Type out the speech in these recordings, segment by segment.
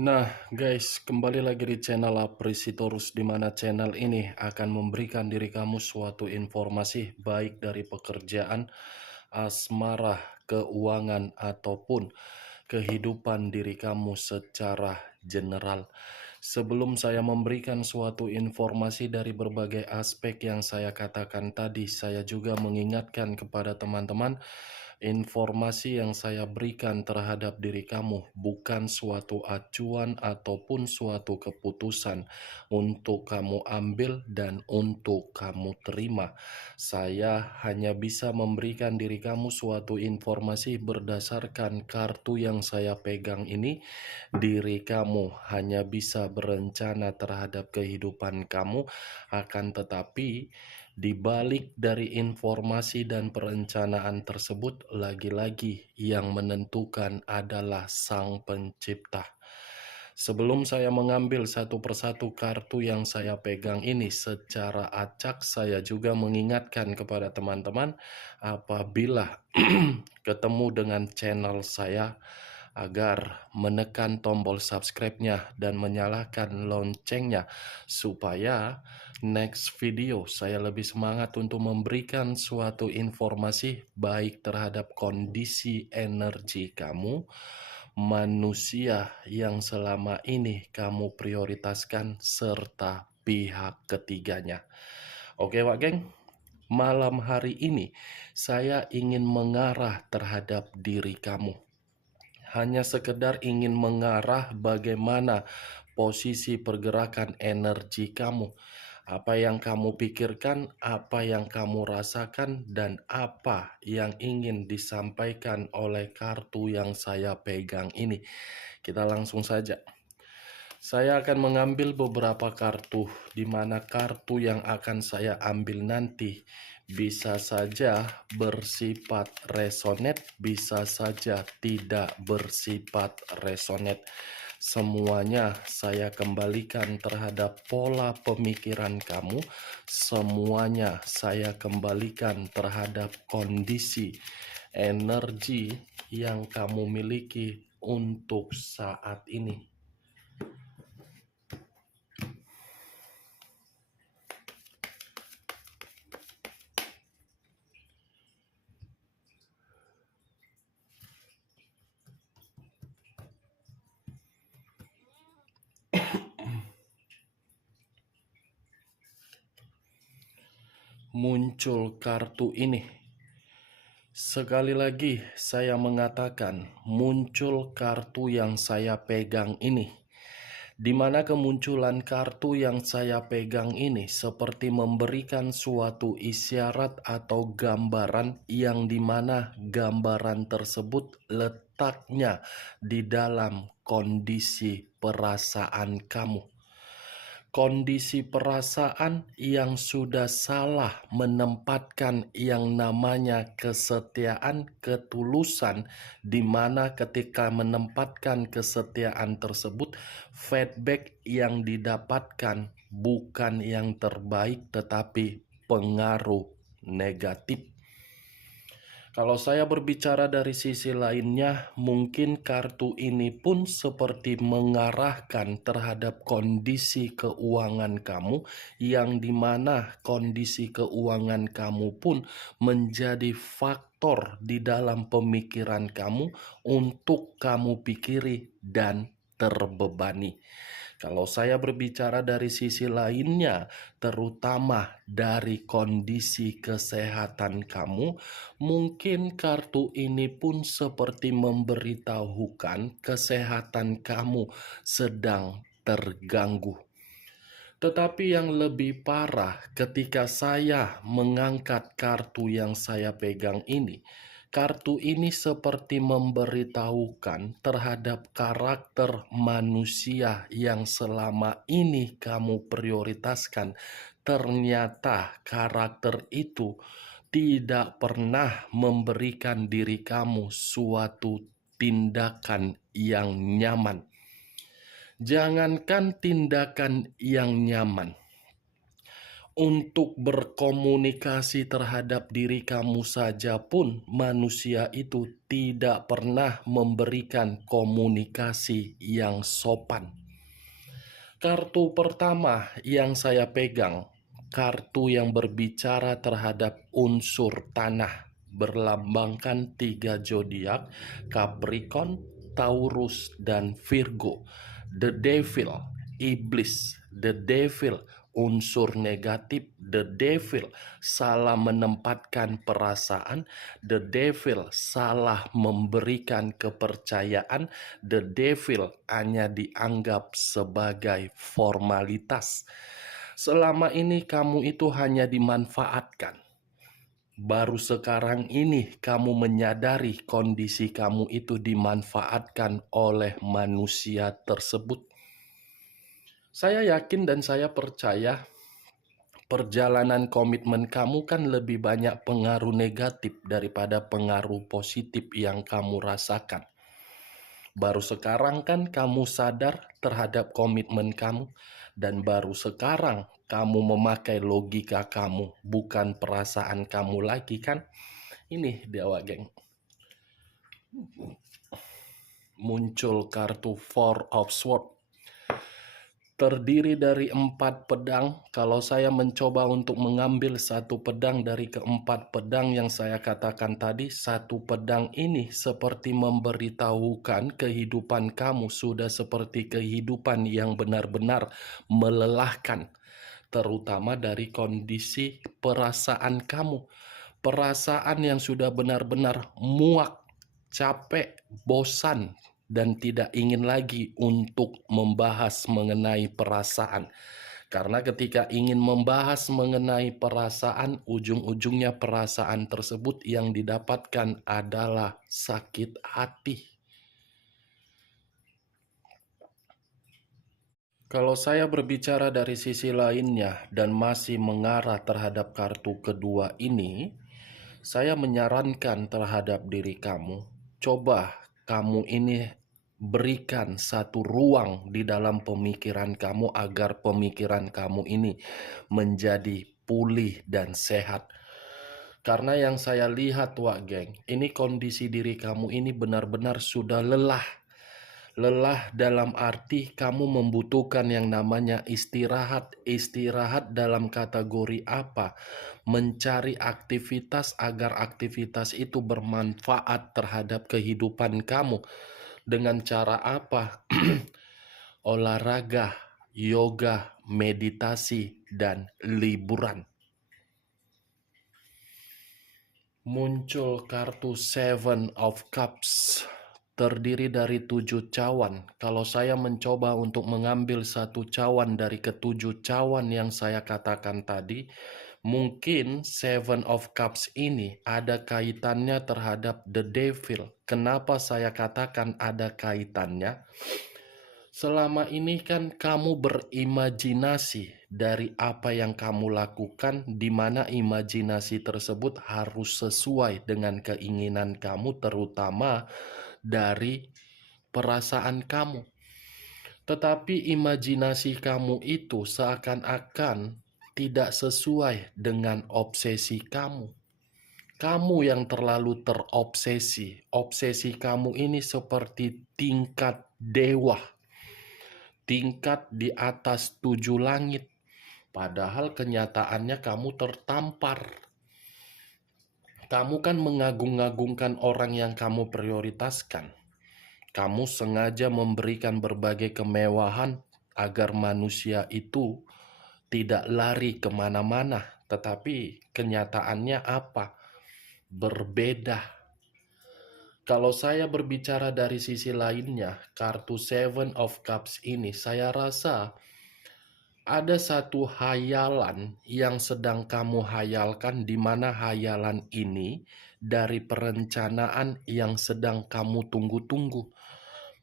Nah, guys, kembali lagi di channel Aprisitorus, di mana channel ini akan memberikan diri kamu suatu informasi baik dari pekerjaan, asmara, keuangan, ataupun kehidupan diri kamu secara general. Sebelum saya memberikan suatu informasi dari berbagai aspek yang saya katakan tadi, saya juga mengingatkan kepada teman-teman, informasi yang saya berikan terhadap diri kamu bukan suatu acuan ataupun suatu keputusan untuk kamu ambil dan untuk kamu terima. Saya hanya bisa memberikan diri kamu suatu informasi berdasarkan kartu yang saya pegang ini. Diri kamu hanya bisa berencana terhadap kehidupan kamu, akan tetapi di balik dari informasi dan perencanaan tersebut, lagi-lagi yang menentukan adalah Sang Pencipta. Sebelum saya mengambil satu persatu kartu yang saya pegang ini secara acak, saya juga mengingatkan kepada teman-teman apabila ketemu dengan channel saya agar menekan tombol subscribe-nya dan menyalakan loncengnya supaya next video saya lebih semangat untuk memberikan suatu informasi baik terhadap kondisi energi kamu, manusia yang selama ini kamu prioritaskan, serta pihak ketiganya. Oke Pak Geng, malam hari ini saya ingin mengarah terhadap diri kamu. Hanya sekedar ingin mengarah bagaimana posisi pergerakan energi kamu, apa yang kamu pikirkan, apa yang kamu rasakan, dan apa yang ingin disampaikan oleh kartu yang saya pegang ini. Kita langsung saja. Saya akan mengambil beberapa kartu, di mana kartu yang akan saya ambil nanti bisa saja bersifat resonate, bisa saja tidak bersifat resonate. Semuanya saya kembalikan terhadap pola pemikiran kamu, semuanya saya kembalikan terhadap kondisi energi yang kamu miliki untuk saat ini. Muncul kartu ini. Sekali lagi saya mengatakan, muncul kartu yang saya pegang ini. Di mana kemunculan kartu yang saya pegang ini seperti memberikan suatu isyarat atau gambaran, yang dimana gambaran tersebut letaknya di dalam kondisi perasaan kamu. Kondisi perasaan yang sudah salah menempatkan yang namanya kesetiaan, ketulusan, di mana ketika menempatkan kesetiaan tersebut, feedback yang didapatkan bukan yang terbaik tetapi pengaruh negatif. Kalau saya berbicara dari sisi lainnya, mungkin kartu ini pun seperti mengarahkan terhadap kondisi keuangan kamu, yang dimana kondisi keuangan kamu pun menjadi faktor di dalam pemikiran kamu untuk kamu pikiri dan terbebani. Kalau saya berbicara dari sisi lainnya, terutama dari kondisi kesehatan kamu, mungkin kartu ini pun seperti memberitahukan kesehatan kamu sedang terganggu. Tetapi yang lebih parah, ketika saya mengangkat kartu yang saya pegang ini, kartu ini seperti memberitahukan terhadap karakter manusia yang selama ini kamu prioritaskan. Ternyata karakter itu tidak pernah memberikan diri kamu suatu tindakan yang nyaman. Jangankan tindakan yang nyaman, Untuk berkomunikasi terhadap diri kamu saja pun, manusia itu tidak pernah memberikan komunikasi yang sopan. Kartu pertama yang saya pegang, kartu yang berbicara terhadap unsur tanah, berlambangkan 3 zodiak, Capricorn, Taurus, dan Virgo. The Devil, iblis, the devil, unsur negatif, the devil, salah menempatkan perasaan, the devil, salah memberikan kepercayaan, the devil hanya dianggap sebagai formalitas. Selama ini kamu itu hanya dimanfaatkan. Baru sekarang ini kamu menyadari kondisi kamu itu dimanfaatkan oleh manusia tersebut. Saya yakin dan saya percaya perjalanan komitmen kamu kan lebih banyak pengaruh negatif daripada pengaruh positif yang kamu rasakan. Baru sekarang kan kamu sadar terhadap komitmen kamu, dan baru sekarang kamu memakai logika kamu, bukan perasaan kamu lagi kan? Ini dia geng. Muncul kartu Four of Swords. Terdiri dari 4 pedang. Kalau saya mencoba untuk mengambil satu pedang dari keempat pedang yang saya katakan tadi, satu pedang ini seperti memberitahukan kehidupan kamu sudah seperti kehidupan yang benar-benar melelahkan, terutama dari kondisi perasaan kamu. Perasaan yang sudah benar-benar muak, capek, bosan, dan tidak ingin lagi untuk membahas mengenai perasaan. Karena ketika ingin membahas mengenai perasaan, ujung-ujungnya perasaan tersebut yang didapatkan adalah sakit hati. Kalau saya berbicara dari sisi lainnya dan masih mengarah terhadap kartu kedua ini, saya menyarankan terhadap diri kamu, coba kamu ini berikan satu ruang di dalam pemikiran kamu agar pemikiran kamu ini menjadi pulih dan sehat. Karena yang saya lihat, geng, ini kondisi diri kamu ini benar-benar sudah lelah. Lelah dalam arti kamu membutuhkan yang namanya istirahat. Istirahat dalam kategori apa? Mencari aktivitas agar aktivitas itu bermanfaat terhadap kehidupan kamu. Dengan cara apa? Olahraga, yoga, meditasi, dan liburan. Muncul kartu Seven of Cups. Terdiri dari 7 cawan. Kalau saya mencoba untuk mengambil satu cawan dari ketujuh cawan yang saya katakan tadi, mungkin Seven of Cups ini ada kaitannya terhadap the devil. Kenapa saya katakan ada kaitannya? Selama ini kan kamu berimajinasi dari apa yang kamu lakukan, di mana imajinasi tersebut harus sesuai dengan keinginan kamu, terutama dari perasaan kamu. Tetapi imajinasi kamu itu seakan-akan tidak sesuai dengan obsesi kamu. Kamu yang terlalu terobsesi. Obsesi kamu ini seperti tingkat dewa, tingkat di atas 7 langit. Padahal kenyataannya kamu tertampar. Kamu kan mengagung-agungkan orang yang kamu prioritaskan. Kamu sengaja memberikan berbagai kemewahan agar manusia itu tidak lari kemana-mana. Tetapi kenyataannya apa? Berbeda. Kalau saya berbicara dari sisi lainnya, kartu Seven of Cups ini saya rasa ada satu hayalan yang sedang kamu hayalkan, di mana hayalan ini dari perencanaan yang sedang kamu tunggu-tunggu.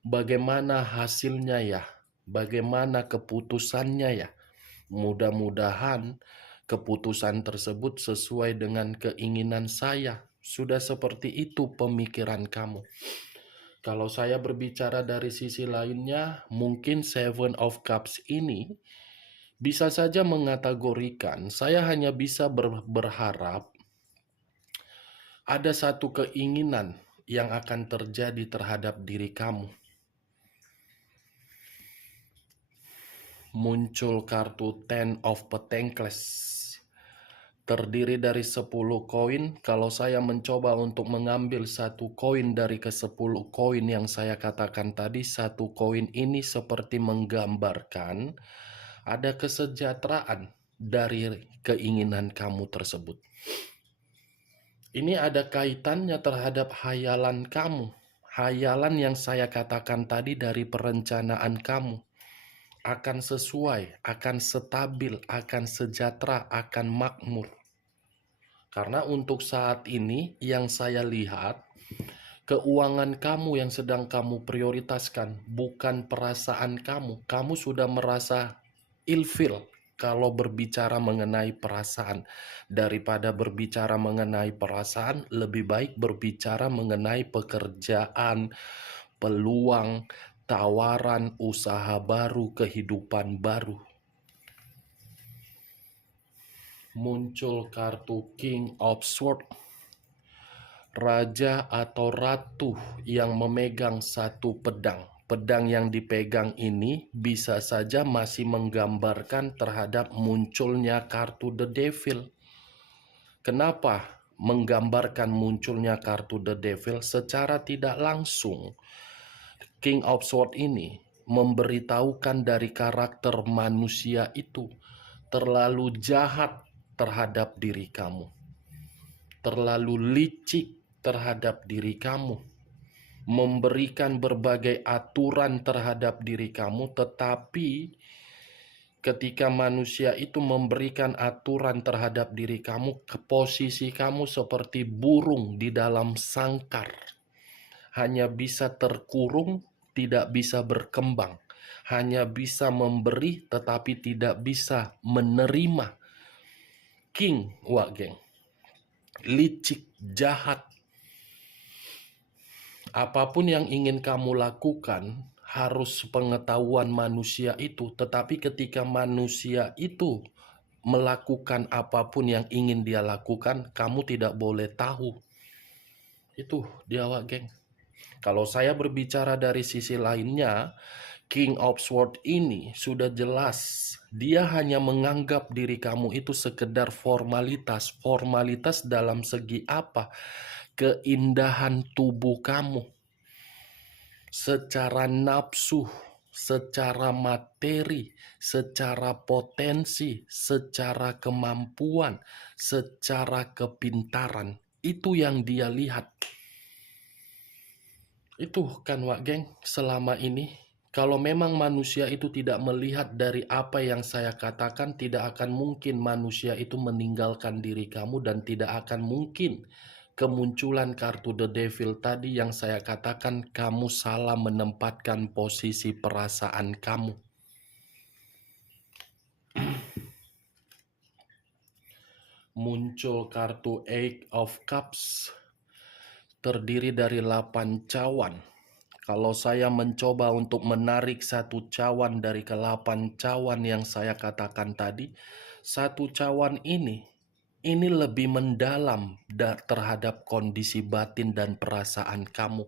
Bagaimana hasilnya ya? Bagaimana keputusannya ya? Mudah-mudahan keputusan tersebut sesuai dengan keinginan saya. Sudah seperti itu pemikiran kamu. Kalau saya berbicara dari sisi lainnya, mungkin Seven of Cups ini Bisa saja mengategorikan, saya hanya bisa berharap ada satu keinginan yang akan terjadi terhadap diri kamu. Muncul kartu Ten of Pentacles. Terdiri dari 10 koin. Kalau saya mencoba untuk mengambil satu koin dari ke-10 koin yang saya katakan tadi, satu koin ini seperti menggambarkan ada kesejahteraan dari keinginan kamu tersebut. Ini ada kaitannya terhadap hayalan kamu. Hayalan yang saya katakan tadi dari perencanaan kamu akan sesuai, akan stabil, akan sejahtera, akan makmur. Karena untuk saat ini yang saya lihat, keuangan kamu yang sedang kamu prioritaskan bukan perasaan kamu. Kamu sudah merasa ilfil kalau berbicara mengenai perasaan. Daripada berbicara mengenai perasaan, lebih baik berbicara mengenai pekerjaan, peluang, tawaran, usaha baru, kehidupan baru. Muncul kartu King of Swords. Raja atau ratu yang memegang satu pedang. Pedang yang dipegang ini bisa saja masih menggambarkan terhadap munculnya kartu The Devil. Kenapa menggambarkan munculnya kartu The Devil? Secara tidak langsung, King of Swords ini memberitahukan dari karakter manusia itu terlalu jahat terhadap diri kamu, terlalu licik terhadap diri kamu, memberikan berbagai aturan terhadap diri kamu, tetapi ketika manusia itu memberikan aturan terhadap diri kamu, ke posisi kamu seperti burung di dalam sangkar, hanya bisa terkurung, tidak bisa berkembang, hanya bisa memberi tetapi tidak bisa menerima. King, wak geng, licik, jahat. Apapun yang ingin kamu lakukan harus pengetahuan manusia itu, tetapi ketika manusia itu melakukan apapun yang ingin dia lakukan, kamu tidak boleh tahu. Itu dia, wak geng. Kalau saya berbicara dari sisi lainnya, King of Swords ini sudah jelas, dia hanya menganggap diri kamu itu sekedar formalitas. Formalitas dalam segi apa? Keindahan tubuh kamu, secara nafsu, secara materi, secara potensi, secara kemampuan, secara kepintaran. Itu yang dia lihat. Itu kan, wak geng, selama ini kalau memang manusia itu tidak melihat dari apa yang saya katakan, tidak akan mungkin manusia itu meninggalkan diri kamu, dan tidak akan mungkin kemunculan kartu The Devil tadi yang saya katakan kamu salah menempatkan posisi perasaan kamu. Muncul kartu Eight of Cups, terdiri dari 8 cawan. Kalau saya mencoba untuk menarik satu cawan dari ke-8 cawan yang saya katakan tadi, satu cawan ini lebih mendalam terhadap kondisi batin dan perasaan kamu.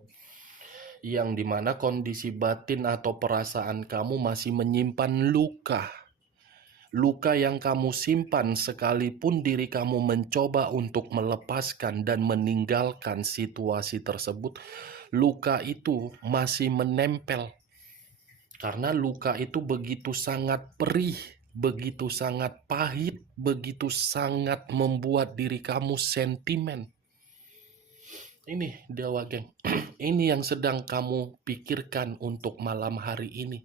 Yang dimana kondisi batin atau perasaan kamu masih menyimpan luka. Luka yang kamu simpan sekalipun diri kamu mencoba untuk melepaskan dan meninggalkan situasi tersebut, luka itu masih menempel. Karena luka itu begitu sangat perih, begitu sangat pahit, begitu sangat membuat diri kamu sentimen. Ini Dewa Geng, ini yang sedang kamu pikirkan untuk malam hari ini.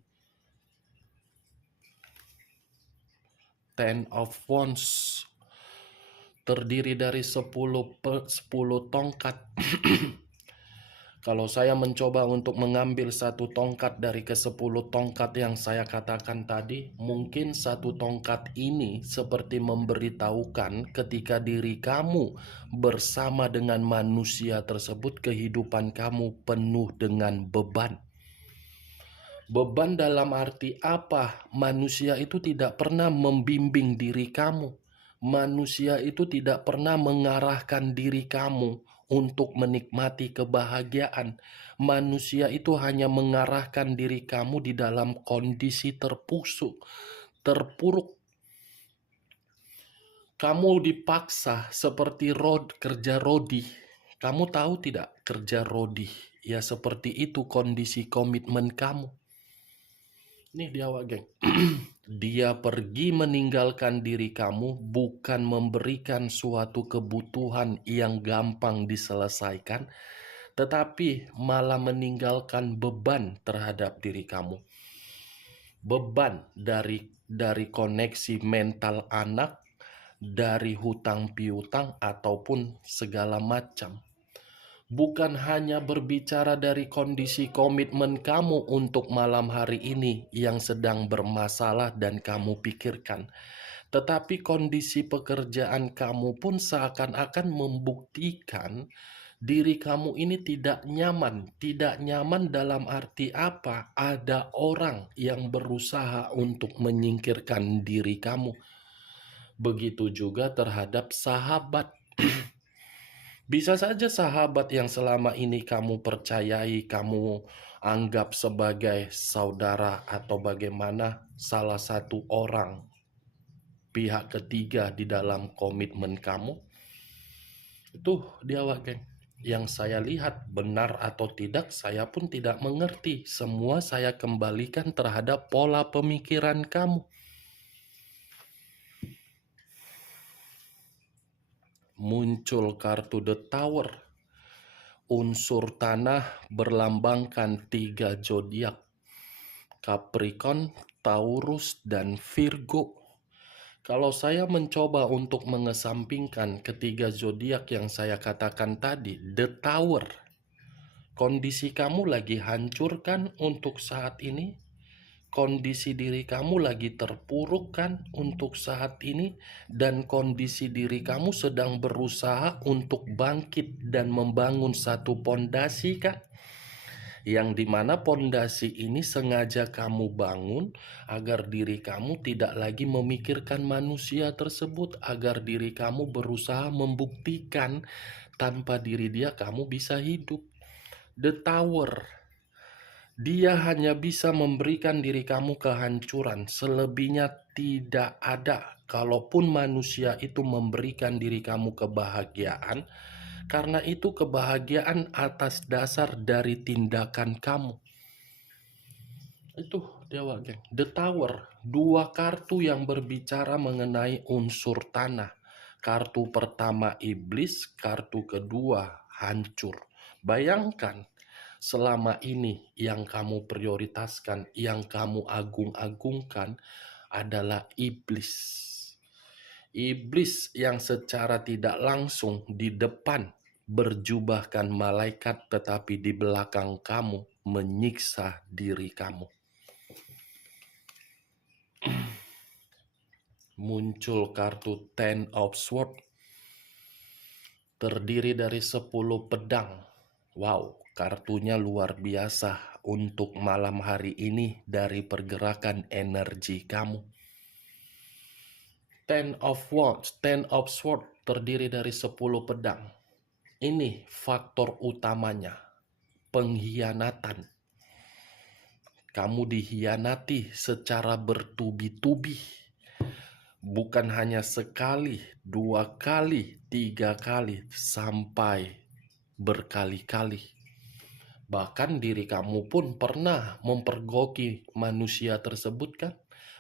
Ten of Wands, terdiri dari 10 tongkat. Kalau saya mencoba untuk mengambil satu tongkat dari ke-10 tongkat yang saya katakan tadi, mungkin satu tongkat ini seperti memberitahukan ketika diri kamu bersama dengan manusia tersebut, kehidupan kamu penuh dengan beban. Beban dalam arti apa? Manusia itu tidak pernah membimbing diri kamu. Manusia itu tidak pernah mengarahkan diri kamu untuk menikmati kebahagiaan. Manusia itu hanya mengarahkan diri kamu di dalam kondisi terpuruk. Kamu dipaksa seperti kerja rodi. Kamu tahu tidak kerja rodi? Ya seperti itu kondisi komitmen kamu. Nih dia geng. Dia pergi meninggalkan diri kamu bukan memberikan suatu kebutuhan yang gampang diselesaikan, tetapi malah meninggalkan beban terhadap diri kamu. Beban dari koneksi mental anak, dari hutang piutang ataupun segala macam. Bukan hanya berbicara dari kondisi komitmen kamu untuk malam hari ini yang sedang bermasalah dan kamu pikirkan, tetapi kondisi pekerjaan kamu pun seakan-akan membuktikan diri kamu ini tidak nyaman. Tidak nyaman dalam arti apa? Ada orang yang berusaha untuk menyingkirkan diri kamu. Begitu juga terhadap sahabat. Bisa saja sahabat yang selama ini kamu percayai, kamu anggap sebagai saudara atau bagaimana, salah satu orang pihak ketiga di dalam komitmen kamu. Itu dia geng. Yang saya lihat benar atau tidak saya pun tidak mengerti. Semua saya kembalikan terhadap pola pemikiran kamu. Muncul kartu The Tower. Unsur tanah berlambangkan 3 zodiak, Capricorn, Taurus, dan Virgo. Kalau saya mencoba untuk mengesampingkan ketiga zodiak yang saya katakan tadi, The Tower, kondisi kamu lagi hancur kan untuk saat ini? Kondisi diri kamu lagi terpuruk kan untuk saat ini, dan kondisi diri kamu sedang berusaha untuk bangkit dan membangun satu pondasi kan, yang dimana pondasi ini sengaja kamu bangun agar diri kamu tidak lagi memikirkan manusia tersebut, agar diri kamu berusaha membuktikan tanpa diri dia kamu bisa hidup. The Tower, dia hanya bisa memberikan diri kamu kehancuran, selebihnya tidak ada. Kalaupun manusia itu memberikan diri kamu kebahagiaan, karena itu kebahagiaan atas dasar dari tindakan kamu. Itu dewa geng. The Tower, 2 kartu yang berbicara mengenai unsur tanah. Kartu pertama iblis, kartu kedua hancur. Bayangkan, selama ini yang kamu prioritaskan, yang kamu agung-agungkan adalah iblis. Iblis yang secara tidak langsung di depan berjubahkan malaikat, tetapi di belakang kamu menyiksa diri kamu. Muncul kartu Ten of Swords, terdiri dari 10 pedang. Wow, kartunya luar biasa untuk malam hari ini dari pergerakan energi kamu. Ten of Swords terdiri dari 10 pedang. Ini faktor utamanya, pengkhianatan. Kamu dikhianati secara bertubi-tubi. Bukan hanya sekali, 2 kali, 3 kali, sampai berkali-kali. Bahkan diri kamu pun pernah mempergoki manusia tersebut kan?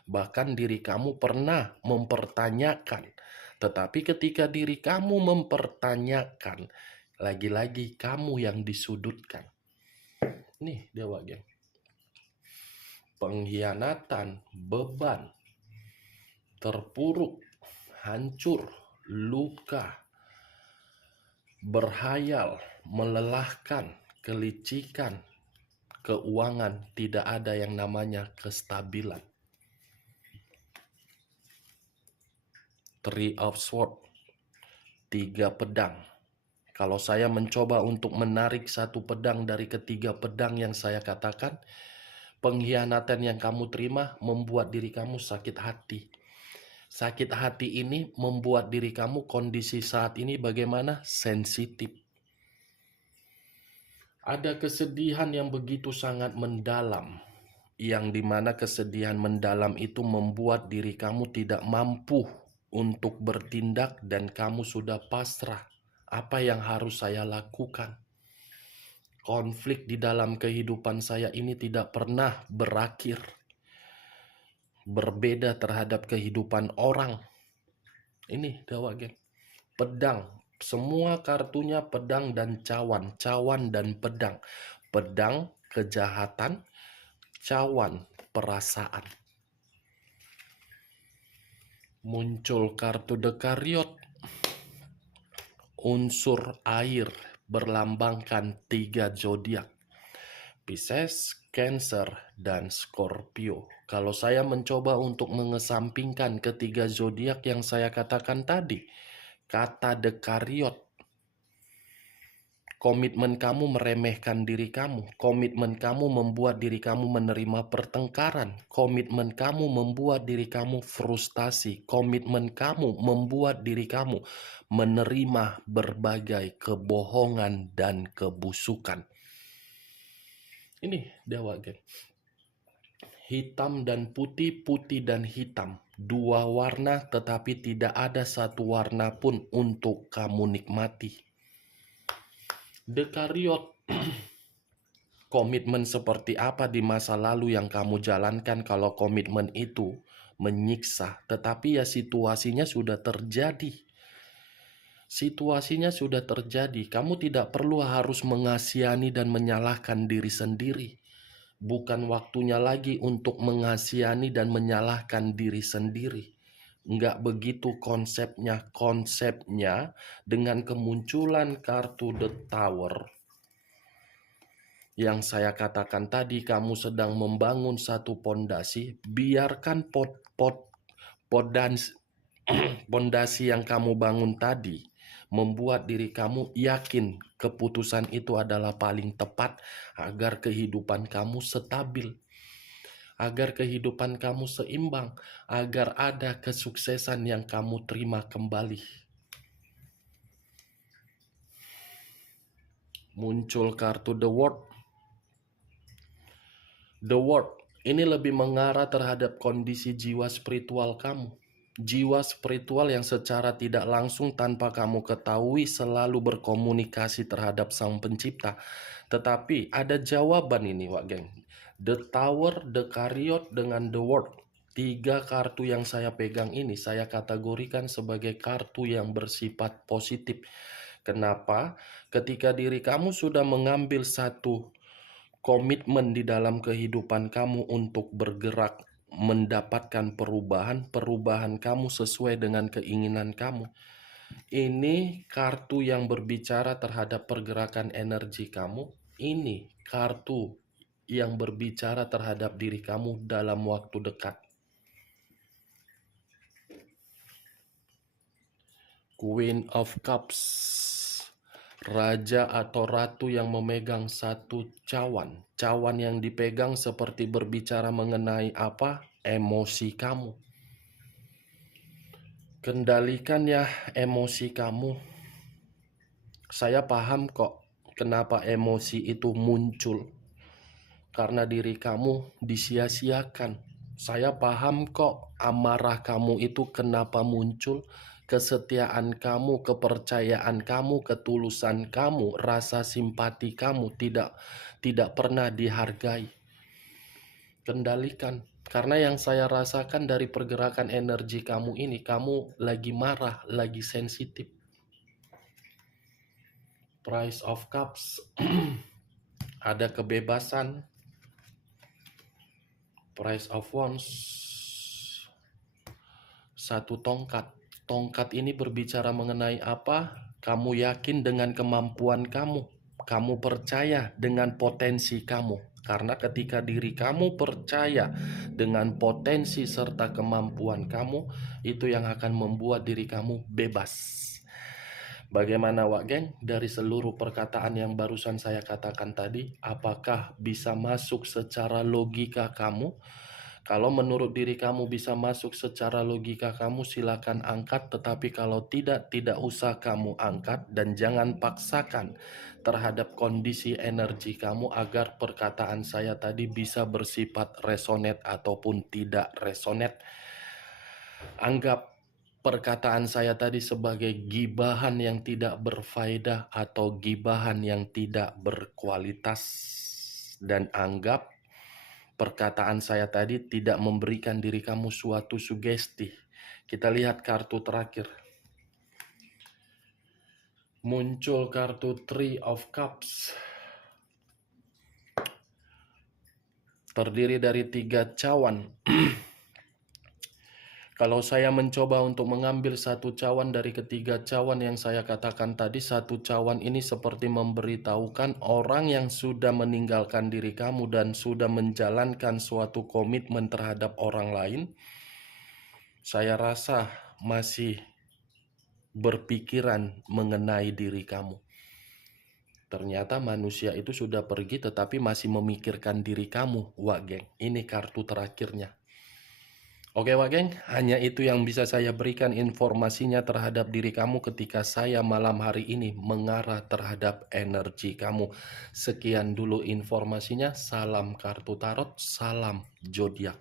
Bahkan diri kamu pernah mempertanyakan. Tetapi ketika diri kamu mempertanyakan, lagi-lagi kamu yang disudutkan. Nih dewa geng. Pengkhianatan, beban, terpuruk, hancur, luka, berhayal, melelahkan, kelicikan, keuangan, tidak ada yang namanya kestabilan. Three of Swords, 3 pedang. Kalau saya mencoba untuk menarik satu pedang dari ketiga pedang yang saya katakan, Pengkhianatan yang kamu terima membuat diri kamu sakit hati. Sakit hati ini membuat diri kamu kondisi saat ini bagaimana? Sensitif. Ada kesedihan yang begitu sangat mendalam, yang dimana kesedihan mendalam itu membuat diri kamu tidak mampu untuk bertindak dan kamu sudah pasrah. Apa yang harus saya lakukan? Konflik di dalam kehidupan saya ini tidak pernah berakhir. Berbeda terhadap kehidupan orang. Ini Dewa Geng. Pedang. Semua kartunya pedang dan cawan. Cawan dan pedang. Pedang kejahatan, cawan perasaan. Muncul kartu Dekariot. Unsur air berlambangkan 3 zodiak. Pisces, Cancer, dan Scorpio. Kalau saya mencoba untuk mengesampingkan ketiga zodiak yang saya katakan tadi, kata Dekariot, komitmen kamu meremehkan diri kamu, komitmen kamu membuat diri kamu menerima pertengkaran, komitmen kamu membuat diri kamu frustasi, komitmen kamu membuat diri kamu menerima berbagai kebohongan dan kebusukan. Ini Dewa Geng. Hitam dan putih, putih dan hitam. 2 warna tetapi tidak ada satu warna pun untuk kamu nikmati. Dekariot. Komitmen seperti apa di masa lalu yang kamu jalankan kalau komitmen itu menyiksa. Tetapi ya situasinya sudah terjadi. Situasinya sudah terjadi. Kamu tidak perlu harus mengasihani dan menyalahkan diri sendiri. Bukan waktunya lagi untuk mengasihani dan menyalahkan diri sendiri. Enggak begitu konsepnya. Konsepnya dengan kemunculan kartu The Tower yang saya katakan tadi, kamu sedang membangun satu pondasi. Biarkan pondasi yang kamu bangun tadi membuat diri kamu yakin keputusan itu adalah paling tepat agar kehidupan kamu stabil, agar kehidupan kamu seimbang, agar ada kesuksesan yang kamu terima kembali. Muncul kartu The World. The World ini lebih mengarah terhadap kondisi jiwa spiritual kamu. Jiwa spiritual yang secara tidak langsung tanpa kamu ketahui selalu berkomunikasi terhadap Sang Pencipta. Tetapi ada jawaban ini, Wak Geng. The Tower, The Chariot, dengan The World. 3 kartu yang saya pegang ini saya kategorikan sebagai kartu yang bersifat positif. Kenapa? Ketika diri kamu sudah mengambil satu komitmen di dalam kehidupan kamu untuk bergerak mendapatkan perubahan kamu sesuai dengan keinginan kamu. Ini kartu yang berbicara terhadap pergerakan energi kamu. Ini kartu yang berbicara terhadap diri kamu dalam waktu dekat. Queen of Cups. Raja atau ratu yang memegang satu cawan. Cawan yang dipegang seperti berbicara mengenai apa? Emosi kamu. Kendalikan ya emosi kamu. Saya paham kok kenapa emosi itu muncul. Karena diri kamu disia-siakan. Saya paham kok amarah kamu itu kenapa muncul. Kesetiaan kamu, kepercayaan kamu, ketulusan kamu, rasa simpati kamu tidak pernah dihargai. Kendalikan. Karena yang saya rasakan dari pergerakan energi kamu ini, kamu lagi marah, lagi sensitif. Price of Cups. Ada kebebasan. Price of Wands. Satu tongkat. Tongkat ini berbicara mengenai apa? Kamu yakin dengan kemampuan kamu. Kamu percaya dengan potensi kamu. Karena ketika diri kamu percaya dengan potensi serta kemampuan kamu, itu yang akan membuat diri kamu bebas. Bagaimana Wak Geng dari seluruh perkataan yang barusan saya katakan tadi? Apakah bisa masuk secara logika kamu? Kalau menurut diri kamu bisa masuk secara logika kamu, silakan angkat. Tetapi kalau tidak, tidak usah kamu angkat. Dan jangan paksakan terhadap kondisi energi kamu agar perkataan saya tadi bisa bersifat resonate ataupun tidak resonate. Anggap perkataan saya tadi sebagai gibahan yang tidak berfaedah atau gibahan yang tidak berkualitas, dan anggap perkataan saya tadi tidak memberikan diri kamu suatu sugesti. Kita lihat kartu terakhir. Muncul kartu Three of Cups. Terdiri dari 3 cawan. Kalau saya mencoba untuk mengambil satu cawan dari ketiga cawan yang saya katakan tadi, satu cawan ini seperti memberitahukan orang yang sudah meninggalkan diri kamu dan sudah menjalankan suatu komitmen terhadap orang lain. Saya rasa masih berpikiran mengenai diri kamu. Ternyata manusia itu sudah pergi tetapi masih memikirkan diri kamu, Wak Geng. Ini kartu terakhirnya. Oke Wak Geng, hanya itu yang bisa saya berikan informasinya terhadap diri kamu ketika saya malam hari ini mengarah terhadap energi kamu. Sekian dulu informasinya, salam kartu tarot, salam zodiak.